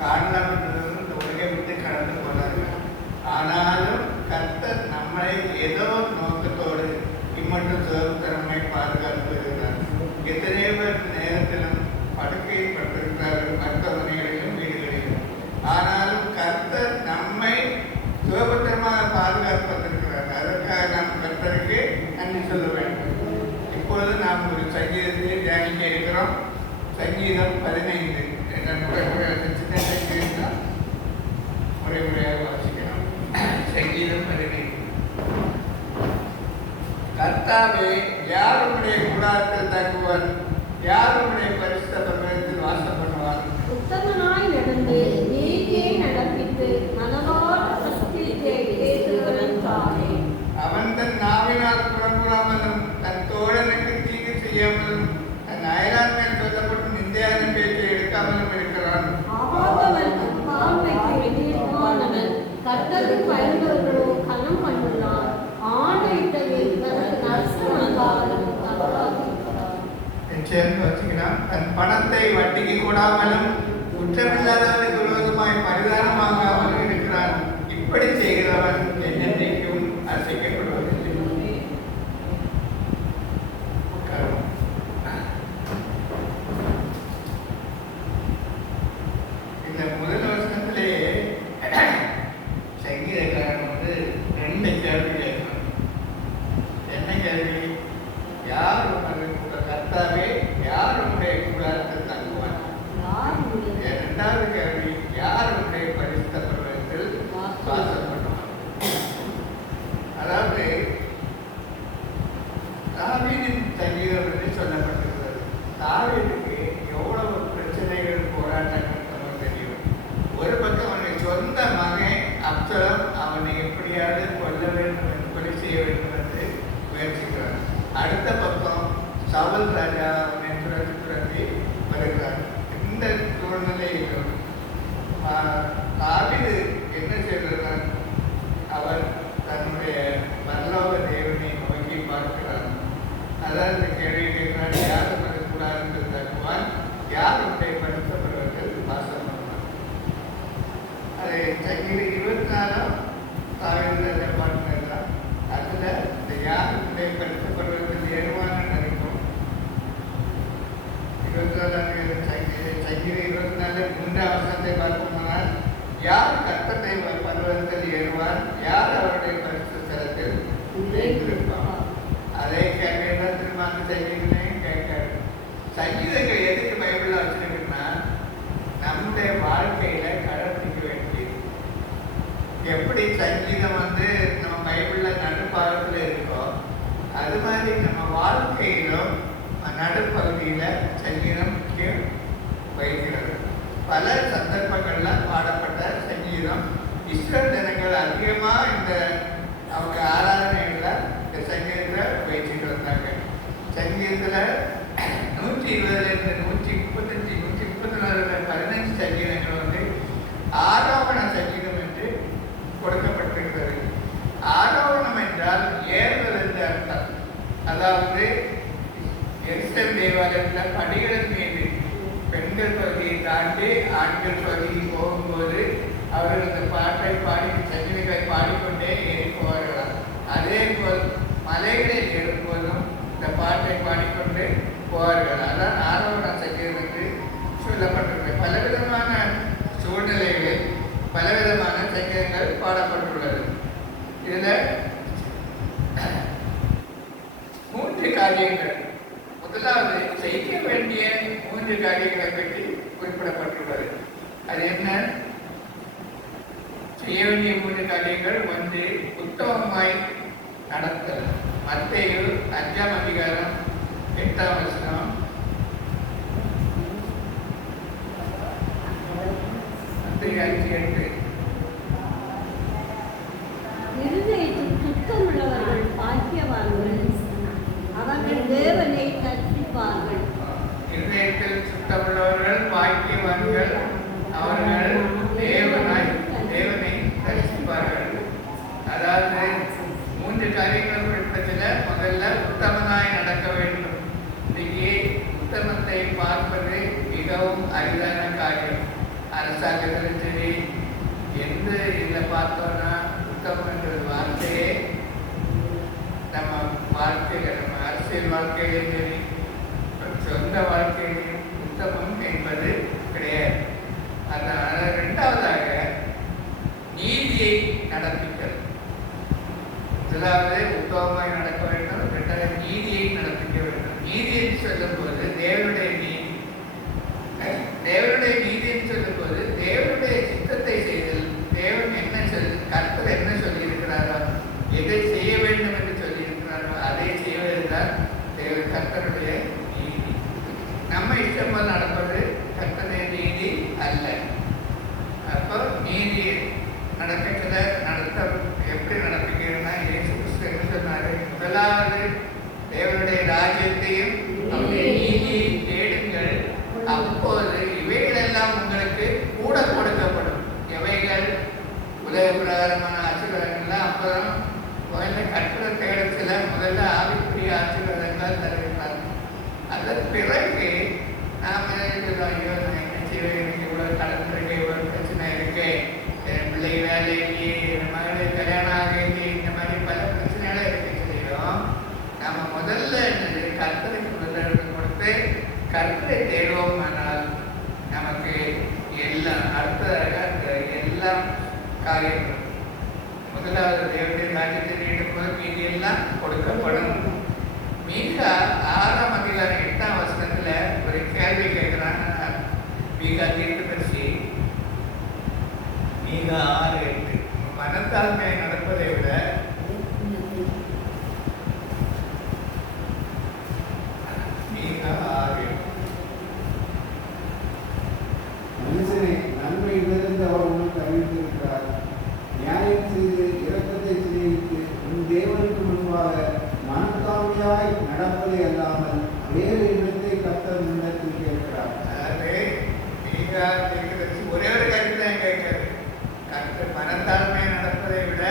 காணலாம் என்றதும் இந்த உலகை விட்டு கடந்து போனார்கள். ஆனாலும் கர்த்தர் நம்மை ஏதோ நோக்கத்தோடு இம்மட்டும் சுதந்திரமை பாதுகாத்து வருகிறார். எத்தனையோ பேர் நேரத்திலும் படுக்கையில் பட்டிருக்கிறார்கள், மருத்துவமனைகளிலும் வீடுகளிலும். ஆனாலும் கர்த்தர் நம்மை சுதந்திரமாக பாதுகாத்து வந்திருக்கிறார். அதற்காக நாம் கர்த்தருக்கு நன்றி சொல்ல வேண்டும். இப்பொழுது நாம் ஒரு சங்கீதத்தை தியானிக்க இருக்கிறோம். சங்கீதம் 15 சின்ன சங்கீதம் முறை முறையாக வாசிக்கலாம். சங்கீதம் 15. கர்த்தாவே, யார் உம்முடைய கூடாரத்தில் தங்குவார்? யார் உம்முடைய பரிசுத்த பர்வதத்தில் வாசம் பண்ணுவார்? உத்தமனாய் நடந்து நீதியை நடப்பித்து மனமார் பேசுகிறவன் தானே. அவன் தன் நாவினால் புறம்புறாமலும் தன் தோழனுக்கு தீங்கு செய்யாமலும் தன் அயலான் மேல் சொல்லப்பட்டு நிந்தையான பேச்சை எடுக்காமலும் இருக்கிறான். கர்த்தருக்கு பயந்தவர்களோ கனம் பண்ணுகிறார். ஆணையிட்டதில் தனக்கு நஷ்டம் வந்தாலும் சேர்ந்து வச்சுக்கலாம். தன் பணத்தை வட்டிக்கு கூடாமலும் குற்றமில்லாதவனுக்கு விரோதமாய் பரிதானமாகாமலும் இருக்கிறான். இப்படி செய்கிறவன் என்னென்றைக்கும் அசைக்கப்படுவதில்லை. இந்த முதல் வருஷத்திலேயே சங்கீதக்காரன் வந்து 2 கேள்வி கேட்கணும். என்ன கேள்வி? யார் உனக்கு கர்த்தாவே, யார் உன்னுடைய கூடாரத்தில் தங்குவான்? 2வது கேள்வி, யார் உன்னுடைய பரிசுத்த பர்வதத்தில் வாசம் பண்ணுவான்? அதாவது தாவீதின் சங்கீதம் என்று சொல்லப்பட்டிருக்கிறது. தாவீதுக்கு எவ்வளவு பிரச்சனைகள், போராட்டங்கள் நமக்கு தெரியும். ஒரு பக்கம் அவனுடைய சொந்த மகன் அப்சலோம் அவனை எப்படியாவது கொல்ல வேண்டும் என்று, கொலை செய்ய வேண்டும் என்று முயற்சிக்கிறார். அடுத்த பக்கம் சவுல் ராஜா அவனை துரத்தி வருகிறார். இந்த சூழ்நிலையிலும் தாவீது என்ன செய்கிறார்? அவர் தன்னுடைய பரலோக தேவனை நோக்கி பார்க்கிறார். அதாவது கேள்வி கேட்கிறார், யார் உனக்கு கூடாரத்தில் தங்குவான்? யார் உன்னுடைய பரிசுத்த பர்வதத்தில் வாசம் பண்ணுவான்? அது சங்கீதம் 24 தாவீது பார்க்கிறார். அதுல இந்த யார் உன்னுடைய பரிசுத்த பர்வதத்தில் ஏறுவான்னு நினைக்கும். 24 சங்கீதம் 24 3ஆம் வசனத்தை பார்க்குமானால், யார் கர்த்தருடைய பர்வதத்தில் ஏறுவார்? யார் அவருடைய பரிசுத்த ஸ்தலத்தில் வைத்திருப்பார்? அதே கேட்கலாம். திரும்ப அந்த சங்கீதங்களையும் கேட்காது. சங்கீதங்கள் எதுக்கு பைபிள்ல வச்சிருக்குன்னா, நம்முடைய வாழ்க்கையில கடத்திக்க வேண்டியது. எப்படி சங்கீதம் வந்து நம்ம பைபிள்ல நடுப்பாகத்துல இருக்கோ, அது மாதிரி நம்ம வாழ்க்கையிலும் நடுப்பகுதியில சங்கீதம் முக்கியம் வகிக்கிறது. பல சந்தர்ப்பங்கள்ல பாடப்பட்ட சங்கீதம் இஸ்ரேல் ஜனங்கள் அதிகமா இந்த அவங்க ஆராதனைகளை இந்த சங்கீதத்தை வகிச்சுட்டு வந்தாங்க. சங்கீதத்துல 120 135 134 15 சங்கீதங்கள் வந்து ஆரோகண சங்கீதம் என்று கொடுக்கப்பட்டிருக்கிறது. ஆரோகணம் என்றால் ஏறுதல் என்று அர்த்தம். அதாவது எருசலேம் தேவாலயத்தில் படிகளின் மீது பெண்கள் பகுதியை தாண்டி ஆண்கள் பகுதிக்கு போகும்போது அவர்கள் அந்த பாட்டை பாடி சங்கீதங்களை பாடிக்கொண்டே ஏறி போவார்களாம். அதே போல் மலைகளில் ஏறும்போதும் இந்த பாட்டை பாடிக்கொண்டு போவார்கள். அதான் ஆரோகண சங்கீதம் என்று சொல்லப்பட்டுள்ளது. பலவிதமான சூழ்நிலைகளில் பலவிதமான சங்கீதங்கள் பாடப்பட்டுள்ளது. இதுல 3 காரியங்கள். முதலாவது செய்ய வேண்டிய 3 காரியங்களை பற்றி குறிப்பிடப்பட்டுள்ளது. அது என்ன? செய்ய வேண்டிய 3 காரியங்கள். 1, உத்தமமாய் நடத்தல். மத்தேயு 5ஆம் அதிகாரம் 8ஆம் வசனம். மத்தேயு 5:8. இருதயத்தில் சுத்தமுள்ளவர்கள் பாக்கியவான்கள், அவர்கள் தேவனை தரிசிப்பார்கள். இருதயத்தில் சுத்தமுள்ளவர்கள் பாக்கியவான்கள், அவர்கள் தேவனை தரிசிப்பார்கள். அதாவது 3 காரியங்கள் குறிப்பதில் முதல்ல உத்தமனாய் நடக்க வேண்டும். இன்னைக்கு உத்தமத்தை பார்ப்பது மிகவும் அரிதான காரியம். அரசாங்கத்திலும் சரி எந்த இதில் பார்த்தோன்னா உத்தமன்ற வார்த்தையே நம்ம வாழ்க்கையில் நம்ம அரசியல் வாழ்க்கையிலும் சரி சொந்த வாழ்க்கையிலும் உத்தமம் என்பது கிடையாது. அதனால இரண்டாவதாக நீதியை நடப்பித்தல். முதலாவது உத்தமமாய் நடக்க வேண்டும், இரண்டாவது நீதியை நடப்பிக்க வேண்டும். நீதி என்று சொல்லும் போது தேவனுடைய நீதி, தேவனுடைய நீதி என்று சொல்லும் போது தேவனுடைய சித்தத்தை செய்தல். தேவன் என்ன கர்த்தர் என்ன சொல்லியிருக்கிறாரோ, எதை செய்ய வேண்டும் என்று சொல்லியிருக்கிறாரோ அதை செய்வதுதான் தேவன் கர்த்தருடைய நீதி. நம்ம இஷ்டம் போல் நடப்பது கர்த்தருடைய நீதி அல்ல. அப்போ நீதி நடக்கல நடத்த எப்படி நடத்துகிறேன்னா இயேசு கிறிஸ்து என்ன சொன்னாரு? முதலாவது தேவனுடைய ராஜ்யத்தையும் அவருடைய நீதியை தேடுங்கள், அப்போது இவைகளெல்லாம் உங்களுக்கு கூட கொடுக்கப்படும். எவைகள்? உலக பிரகாரமான ஆசீர்வாதங்கள்லாம் அப்பதான் முதல்ல கட்டுரை தேடத்துல முதல்ல ஆவிக்குரிய ஆசீர்வாதங்கள் தருகிறார். அதன் பிறகு நாம் ஐயோ நான் என்ன செய்வேன், எனக்கு இவ்வளவு கடன் இருக்கு, இவ்வளவு பிரச்சனை இருக்கு, என் பிள்ளை வேலைக்கு, என் மகளுக்கு கல்யாணம் ஆகி, இந்த மாதிரி பல பிரச்சனைகளும் இருக்கு சொல்லிடும். நம்ம முதல்ல என்னது கர்த்தருக்கு முதலிடம் கொடுத்து கர்த்தரை தேடுவோமானால் நமக்கு எல்லாம் அடுத்ததாக எல்லாம் காரியங்கள். முதலாவது தேவனுடைய ராஜ்யத்தை நீடும்போது மீதி எல்லாம் கொடுக்கப்படும். மீகா 6ஆம் அதிகாரம் 8ஆம் வசனத்துல ஒரு கேள்வி கேட்கிறாங்க. மீகா தீர்க்கதரிசி மீகா 6:8 மனத்தாழ்மை நடப்பதை விட மீகா 6:8 மனுஷனை நன்மை நிறைந்த அவர் உனக்கு அறிவித்திருக்கிறார். நியாயம் செய்து இரக்கத்தை சிநேகித்து உன் தேவனுக்கு முன்பாக மனத்தாழ்மையாய் நடப்பதை அல்லாமல் வேறு எண்ணத்தை கர்த்தர் முன்னத்தில் கேட்கிறார். அதாவது மீகா தீர்க்கதரிசி ஒரே ஒரு கருத்து தான் கேட்கிறது. கர்த்தர் மனத்தாழ்மை நடப்பதை விட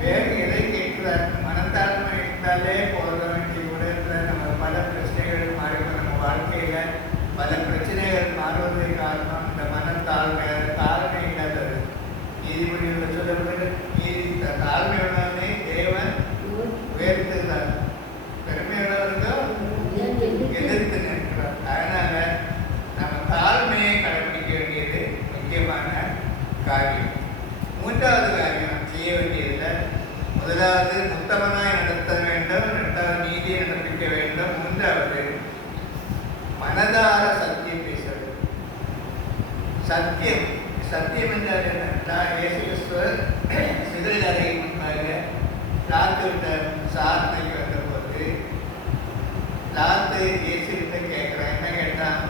வேறு எதை கேட்கிறார்? மனத்தாழ்மை இருந்தாலே போக வேண்டிய உலகத்தில் நம்ம பல பிரச்சனைகள் மாறிடும். நம்ம வாழ்க்கையில பல பிரச்சனைகள் மாறுவதற்கு காரணம் இந்த மனத்தாழ்மை, தாழ்மை இல்லாதது. நீதிபதிகள் சொல்லப்படுது, நீதி தாழ்மையுடனே தேவன் உயர்த்துகிறார், பெருமையுள்ளவர்கள் எதிர்த்து நிற்கிறார். அதனால நம்ம தாழ்மையை கடைபிடிக்க வேண்டியது முக்கியமான காரியம். மூன்றாவது காரியம் செய்ய வேண்டியதில்லை. முதலாவது உத்தமனாய் நடத்த வேண்டும், இரண்டாவது நீதியை நடப்பிக்க வேண்டும், மூன்றாவது மனதார சத்தியம் பேசுவது. சத்தியம் சத்தியம் என்றால் என்ன? இயேசு கிறிஸ்துவர் சிதறில் அறைக்கு முன்பாக லாத்துவிட்ட சாதனைக்கு வந்தபோது லாத்து இயேசு கிட்ட கேட்கிறான். என்ன கேட்டான்?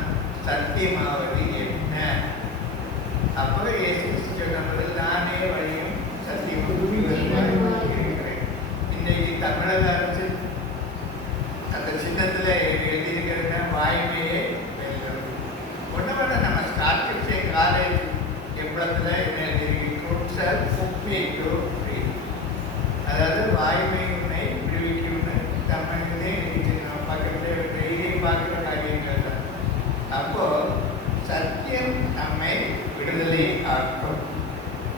சத்தியமாவது என்ன? அப்போ இயேசு கிறிஸ்து சொன்னபோது நானே வழியும் சத்தியமும் இருக்கிறேன். இன்னைக்கு தமிழக அரசு அந்த சின்னத்தில் எழுதியிருக்கிறதுனா வாய்மையே வெல்லும். ஒன்று வேணா நம்ம ஸ்டார்டிங்ஸே காலேஜ் எப்படத்தில் என்ன எழுதியிருக்கு? அதாவது வாய்மை உன்னை விடுவிக்கும்னு தமிழ்லே எழுதிச்சிருக்கோம். பக்கத்தில் டெய்லி பார்க்குற காரியங்கள் தான். அப்போ சத்தியம் நம்மை விடுதலை ஆக்கும்.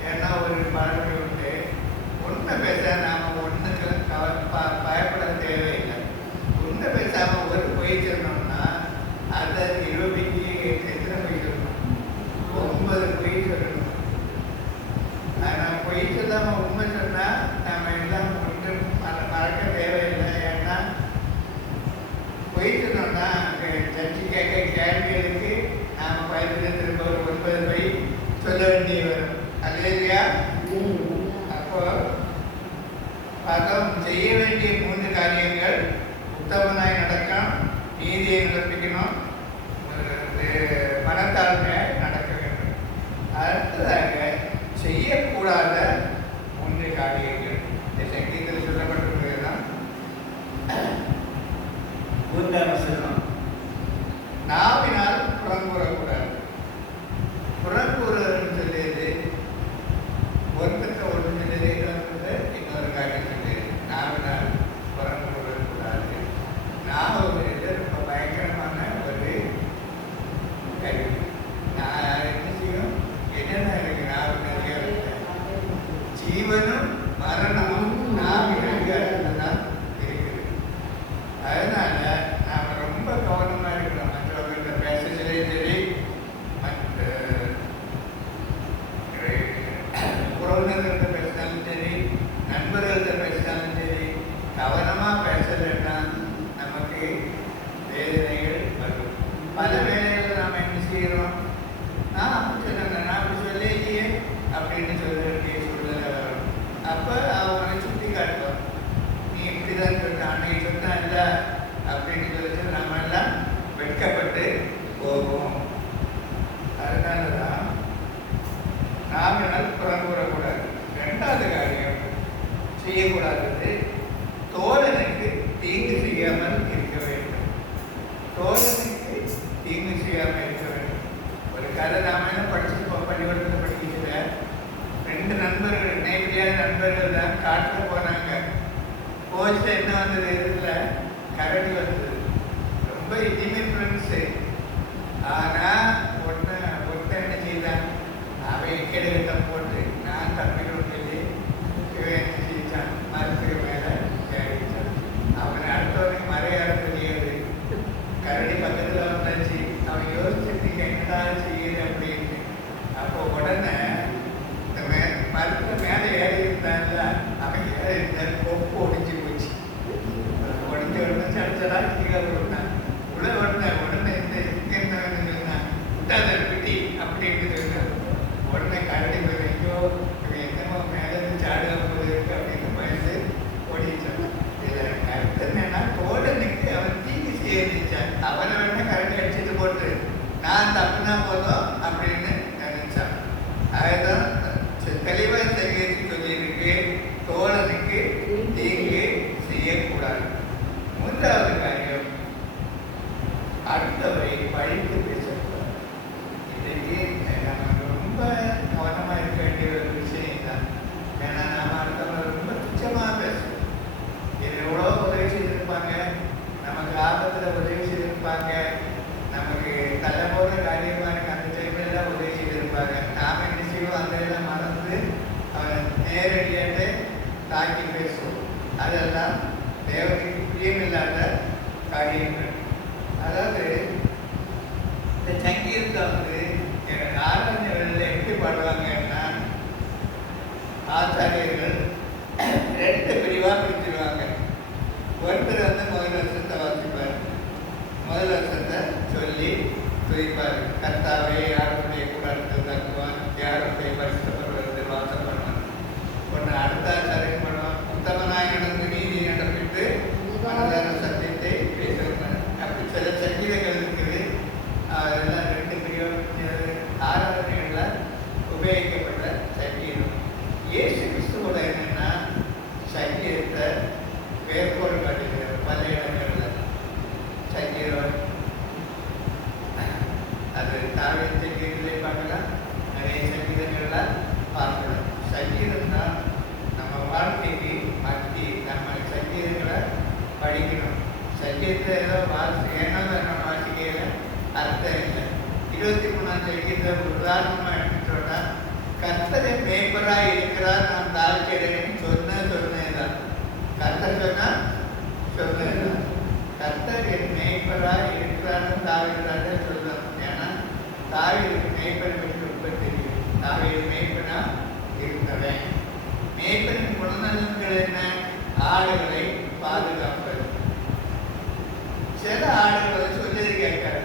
ஏன்னா ஒரு பழமொழி உண்டு, உண்மை பேச நாம் ஒன்றுக்கு பயப்பட தேவையில்லை. உண்மை பேசாமல் ஒரு பொய் சொன்னோம்னா அதை நிரூபிக்க எத்தனை பொய் சொல்லணும்? 9 பொய் சொல்லணும். ஆனால் பொய் சொல்லாமல் உண்மை சொன்னால் நம்ம எல்லாம் ஒன்றும் மறக்க தேவையில்லை. ஏன்னா பொய் சொன்னோம்னா அங்கே ஜட்ஜி கேட்க கேள்விகளுக்கு நாம் பயந்து திரும்ப ஒரு 9 பொய் சொல்ல வேண்டிய வரும். அது இல்லையா? அப்போ பதம் செய்ய வேண்டிய 3 காரியங்கள்: உத்தமனாய் நடக்கணும், நீதியை நடப்பிக்கணும், மனத்தாழ்மையாய் நடக்க வேண்டும். அடுத்ததாக செய்யக்கூடாத 3 காரியங்கள் சங்கீதத்தில் சொல்லப்பட்டிருக்கிறதுதான். 3ஆம் வசனம், நாவினால் புறங்கூறக்கூடாது. புறங்கூறுன்னு சொல்லியது ஒருத்தருக்கு ஒரு சொல்லியது, இன்னொரு காரியம் சொல்லியது. நாவினால் புறங்கூறக்கூடாது. செய்யக்கூடாதது தோழனுக்கு தீங்கு செய்யாமல் இருக்க வேண்டும். தோழனுக்கு தீங்கு செய்யாமல் இருக்க வேண்டும். ஒரு கதை நாம என்ன படிச்சிருக்கோம், பள்ளிக்கூடத்தில் படிக்கிற 2 நண்பர்கள், இணைப்பிரியாத நண்பர்கள் தான் காட்டில் போனாங்க. போச்சு என்ன வந்தது, இதில் கரடி வந்தது. ரொம்ப இனிமே ஃப்ரெண்ட்ஸு. ஆனால் ஒருத்தன் என்ன செய்தான், அவன் கெடுகிட்ட போட்டு நான் தப்பிக்கணும் சொல்லி இவன் என்ன செய்தான், மரத்துக்கு மேலே ஏறிட்டான். அவனை அடுத்தவனுக்கு மறையாட தெரியாது. கரடி பக்கத்தில் வந்தாச்சு. அவன் யோசிச்சுட்டு என்னடா செய்யுது அப்படின்னு. அப்போ உடனே இந்த மரத்துல மேலே ஏறி இருந்தான்ல, அவன் ஏறி இருந்தான், கொப்பு ஒடிஞ்சு போச்சு. ஒடிஞ்ச உடனே சடச்சடா கீழே விட்டான். உடனே என்ன விட்டாத பிடி அப்படின்னு சொன்னான். உடனே கரடி போயிட்டோ இவன் என்னமோ மேலே சாடுக போது இருக்கு அப்படின்னு பயந்து ஓடிச்சான். இதில் கருத்து என்னன்னா, தோழனுக்கு அவன் தீங்கு செய்ய நினைச்சான். அவனை வேணா கரடி அடிச்சுட்டு போட்டு நான் தப்புனா போதும் அப்படின்னு நினைச்சான். அதுதான் தெளிவாக செய்யறதுக்கு சொல்லியிருக்கு, தோழனுக்கு தீங்கு செய்யக்கூடாது. 3வது காரியம், அடுத்தவரை பழித்து பேசக்கூடாது. இன்றைக்கு நம்ம ரொம்ப கவனமாக இருக்க வேண்டிய ஒரு விஷயம் தான். ஏன்னா நாம் அடுத்தவரை ரொம்ப துச்சமாக பேசுவோம். இது எவ்வளோ உதவி செய்திருப்பாங்க, நமக்கு ஆபத்தில் உதவி செய்திருப்பாங்க, நமக்கு தலைமுறை காரியமாக இருக்கு அந்த டைம்லாம் உதவி செய்திருப்பாங்க. நாம் என்ன செய்வோம், அந்த எல்லாம் மறந்து அவனை நேரடியாக தாக்கி பேசுவோம். அதெல்லாம் தேவனுக்கு பிரியமில்லாத காரியங்கள். அதாவது இந்த சங்கீதத்தை வந்து ஆராய்ஞர்கள் எப்படி பாடுவாங்கன்னா, ஆச்சாரியர்கள் 2 பிரிவாக பிரிச்சுருவாங்க. ஒருத்தர் வந்து முதல் வருஷத்தை வாசிப்பார். முதல் வருஷத்தை சொல்லி துதிப்பார். கர்த்தாவே யாருடைய கூடாரத்தை தக்குவான், யாருடைய பரிசுத்தப்படுவதில் வாசம் பண்ணுவான். ஒன்று அடுத்த ஆச்சாரியம் பண்ணுவான், உத்தமனாய் நடந்து நீதி நடப்பிட்டு மனதான சத்தியத்தை பேசுவாங்க. அப்படி சில சங்கீதங்கள் இருக்குது. அதெல்லாம் 2 பிரிவாக ஆராதனைகளில் உபயோகிக்கப்பட்ட சங்கீதம். இயேசு கிறிஸ்துவோட என்னன்னா, சங்கீதத்தை வேறுபோல் காட்டுகிறார் பல இடங்களில். சங்கீதம் அது தாவீது சங்கீதத்திலே பார்க்கலாம், நிறைய சங்கீதங்கள்லாம் பார்க்கலாம். சங்கீதம் தான் நம்ம வாழ்க்கைக்கு மத்தி. நம்ம சங்கீதங்களை படிக்கணும். சங்கீதத்தை ஏதோ ஏன்னா நம்ம வாசிக்கையில் அர்த்தம் இல்லை. 23ஆம் சங்கீதம் உதாரணமாக எடுத்துட்டோம்னா, கர்த்தரை மேய்ப்பராய் இருக்கிறார் நாம் தாழ்ச்சியடைன்னு சொன்னதுதான். கர்த்தர் சொன்னால் சொன்னதுதான். கர்த்தர் என் மேய்ப்பராய் இருக்கிறார்னு தாவீது சொல்லலாம். ஏன்னா தாவீதுக்கு மேய்ப்பன் பற்றி ரொம்ப தெரியும். தாவீது மேய்ப்பனா இருந்தவன். மேய்ப்பனின் குணநலன்கள் என்ன? ஆடுகளை பாதுகாப்பது. சில ஆடுகளை சொல்லியது கேட்காது.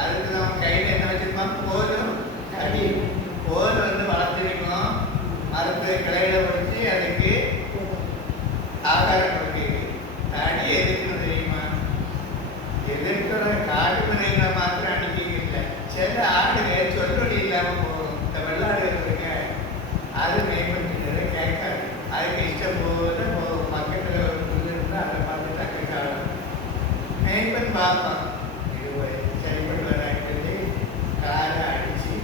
அதுக்கு நம்ம கையில் என்ன வச்சிருப்போம், கோலும் அடி. கோல் வந்து வளர்த்துருக்கோம், மரத்து கிளையில வச்சு அதுக்கு ஆகாரம் கொடுக்குது. அடி எதிர்க்கணும் தெரியுமா? எதிர்க்கிற காடு மனைகளை மாத்திரம் அடிக்க இல்லை. சில ஆடுகள் சொல்லொலி இல்லாமல் போகும். இந்த வெள்ளாடு இருக்க அது மேம்படுத்தினதை கேட்காது. அதுக்கு இஷ்டம் போகுது போகும். பக்கத்தில் ஒரு புல் இருந்தால் அதை பார்த்து டக்கு காலம் மேம்பன் பார்ப்பான். இது சரிப்பட்டு வரான்னு சொல்லி காலை அடித்து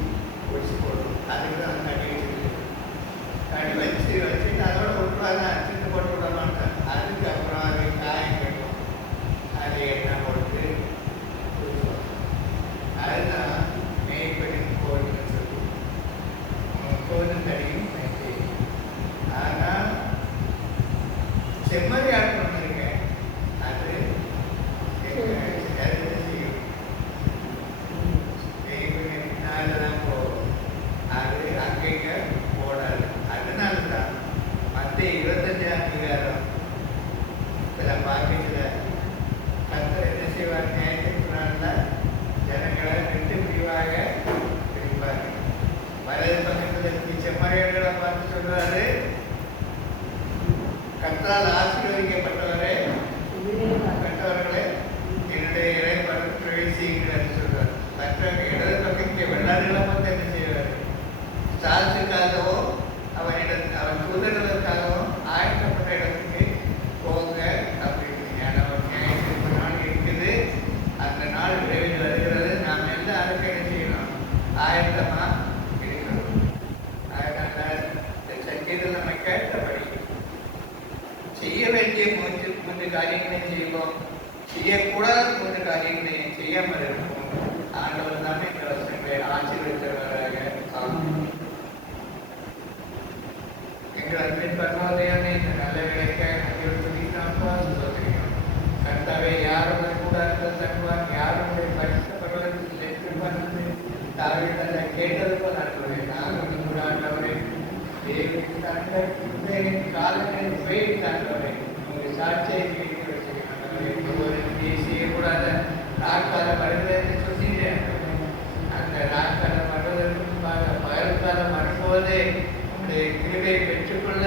ஒடிச்சு போடும். அதுக்கு தான் தண்ணி வச்சுட்டு அதோட விட்டுவாங்க. அச்சுட்டு போட்டு விட மாட்டேன். அதுக்கப்புறம் அது காயம் கேட்கும். அது எண்ணெய் போட்டு கொடுப்போம். அதுதான் மேய்ப்பனின் கோல்னு சொல்லி கோலும் தனியும் மேய்ச்சி. ஆனால் செம்மறி ஆட்டு ஒன்று இருக்கேன். அது செய்யும். மேய்ப்பனின் தான் போகும். அது அங்கேங்க போடாது. அதனால தான் மத்திய 25ஆம் அதிகாரம் இதில் பார்க்கல கர்த்தர் என்ன செய்வார், நியாயத்திற்குனால ஜனங்களை 2 பிரிவாக பிரிப்பார். வலது பக்கத்தில் செம்மறியாடுகளை பார்த்து சொல்றாரு, கர்த்தரால் ஆசீர்வதிக்கப்பட்டவரே கட்டவர்களே என்னுடைய இறைவன் பிரவேசிக்கிறார் சொல்றார். மற்ற இடது பக்கத்தில் வெள்ளாடுகளை பார்த்து என்ன செய்வார், ஸ்டால்ஸுக்காகவும் அவன் தூதர்களுக்காகவும் ஆயத்தப்பட்ட இடத்துல தருவாராக. ஆமென். எங்கள் அன்பின் பரமாதையான இந்த நல்ல வேலைக்காக நன்றியோடு துதிக்கிறோம்ப்பா, ஸ்தோத்திரிக்கிறோம். கர்த்தாவே, யாரும் கூடாரத்தில் தங்குவான், யாருடைய பரிசுத்த பர்வதத்தில் எதிர்பார்த்து தாவீது அதை கேட்டது போல் ஆண்டவரே, நாங்கள் கூட ஆண்டவரே, தேவனுக்கு தந்த இந்த காலங்களில் உபயோகித்த ஆண்டவரே, உங்கள் சாட்சியை கேட்க வச்சிருக்க ஆண்டவரே, ஒவ்வொரு செய்யக்கூடாத நாட்காலம் வருவதை சொல்லிட்டேன். அந்த நாட்காலம் வருவதற்கு முன்பாக பகல்காலம் வரும்போதே உங்களுடைய கிருபையை பெற்றுக்கொள்ள